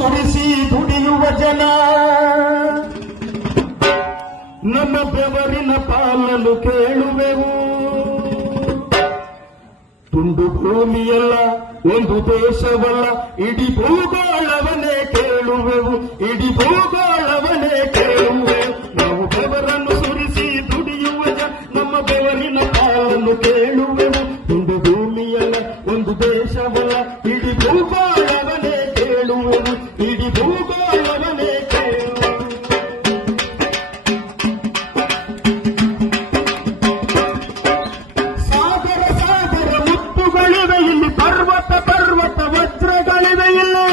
ಸುರಿಸಿ ದುಡಿಯುವ ಜನ ನಮ್ಮ ಬೆವರಿನ ಪಾಲನ್ನು ಕೇಳುವೆವು. ತುಂಡು ಭೂಮಿಯಲ್ಲ, ಒಂದು ದೇಶವಲ್ಲ, ಇಡೀ ಭೂಗೋಳವನ್ನೇ ಕೇಳುವೆವು, ಇಡೀ ಭೂಗೋಳವನ್ನೇ ಕೇಳುವೆವು. ನಾವು ಬೆವರನ್ನು ಸುರಿಸಿ ದುಡಿಯುವ ಜನ ನಮ್ಮ ಬೆವರಿನ ಪಾಲನ್ನು ಕೇಳುವೆವು. ತುಂಡು ಭೂಮಿಯಲ್ಲ, ಒಂದು ದೇಶವಲ್ಲ, ಇಡೀ ಭೂಗೋಳವನ್ನೇ ಕೇಳುವೆವು, ಇಡೀ ಭೂಗೋಳವನ್ನೇ ಕೇಳುವೆವು. ಸಾಗರ ಸಾಗರ ಮುತ್ತುಗಳಿವೆ ಇಲ್ಲಿ, ಪರ್ವತ ಪರ್ವತ ವಜ್ರಗಳಿವೆ ಇಲ್ಲಿ.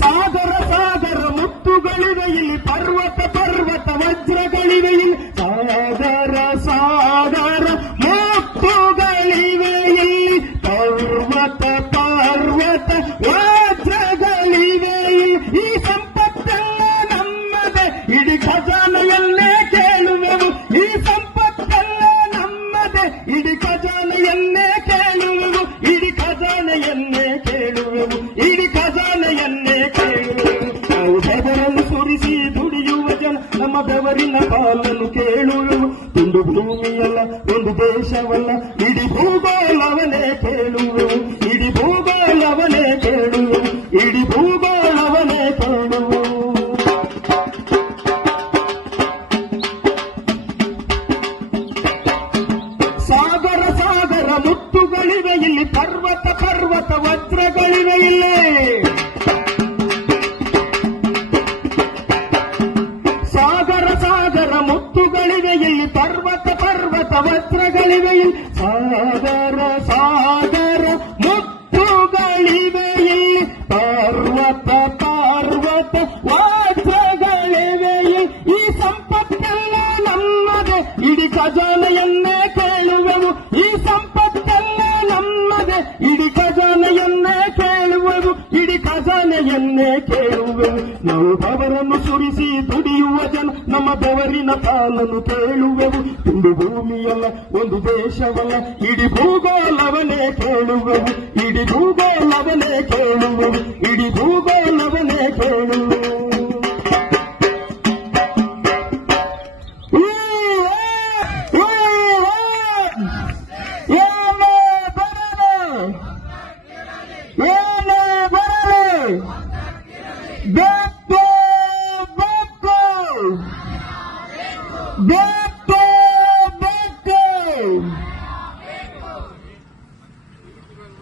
ಸಾಗರ ಸಾಗರ ಮುತ್ತುಗಳಿವೆ ಇಲ್ಲಿ, ಪರ್ವತ ಪರ್ವತ ವಜ್ರಗಳಿವೆ ಇಲ್ಲಿ. ಸಾಗರ ಸಾಗರ ಮುತ್ತುಗಳಿವೆ ಇಲ್ಲಿ, ಪರ್ವತ ಪರ್ವತ ವಜ್ರಗಳಿವೆ ಇಲ್ಲಿ. ಈ ಸಂಪತ್ತೆಲ್ಲ ನಮ್ಮದೇ, ಇಡೀ ಖಜಾನೆಯನ್ನೇ ಕೇಳುವೆವು. ಈ ಸಂಪತ್ತೆಲ್ಲ ನಮ್ಮದೇ, ಇಡೀ ಖಜಾನೆಯನ್ನೇ ಕೇಳುವೆವು, ಇಡೀ ಖಜಾನೆಯನ್ನೇ ಕೇಳುವೆವು, ಇಡೀ ಖಜಾನೆಯನ್ನೇ ಕೇಳುವೆವು. ನಾವು ಬೆವರನ್ನು ಸುರಿಸಿ ದುಡಿಯುವ ಜನ ನಮ್ಮ ಬೆವರಿನ ಪಾಲನ್ನು ಕೇಳುವೆವು. ತುಂಡು ಭೂಮಿಯಲ್ಲ, ಒಂದು ದೇಶವಲ್ಲ, ಇಡೀ ಭೂಗೋಳವನ್ನೇ ಕೇಳುವೆವು, ಇಡೀ ಭೂಗೋಳವನ್ನೇ ಕೇಳುವೆವು, ಇಡೀ ಭೂಗೋಳವನ್ನೇ ಕೇಳುವೆವು. ಸಾಗರ ಸಾಗರ ಮುತ್ತುಗಳಿವೆ ಇಲ್ಲಿ, ಪರ್ವತ ಪರ್ವತ ವಜ್ರಗಳಿವೆ ಇಲ್ಲಿ. ಸಾಗರ ಸಾಗರ ಮುತ್ತುಗಳಿವೆ ಇಲ್ಲಿ, ಪರ್ವತ ಪರ್ವತ ವಜ್ರಗಳಿವೆ ಇಲ್ಲಿ. ಸಾಗರ ಸಾಗರ ಮುತ್ತುಗಳಿವೆ ಇಲ್ಲಿ, ಪರ್ವತ ಪರ್ವತ ವಜ್ರಗಳಿವೆ ಇಲ್ಲಿ. ಈ ಸಂಪತ್ತೆಲ್ಲ ನಮ್ಮದೇ, ಇಡೀ ಖಜಾನೆಯನ್ನೇ ಕೇಳುವೆವು. ಈ ಸಂಪತ್ತೆಲ್ಲ ನಮ್ಮದೇ, ಇಡೀ ಖಜಾನೆಯನ್ನೇ ಕೇಳುವೆವು, ಇಡೀ ಖಜಾನೆಯನ್ನೇ ಕೇಳುವೆವು. ನಾವು ಬೆವರನ್ನು ಸುರಿಸಿ ದುಡಿಯುವ ಜನ ನಮ್ಮ ಬೆವರಿನ ಪಾಲನ್ನು ಕೇಳುವೆವು. ತುಂಡು ಭೂಮಿಯಲ್ಲ, ಒಂದು ದೇಶವಲ್ಲ, ಇಡೀ ಭೂಗೋಳವನ್ನೇ ಕೇಳುವೆವು, ಇಡೀ ಭೂಗೋಳವನ್ನೇ ಕೇಳುವೆವು, ಇಡೀ ಭೂಗೋಳವನ್ನೇ ಕೇಳುವೆವು. ಏನೇ ಬರಲಿ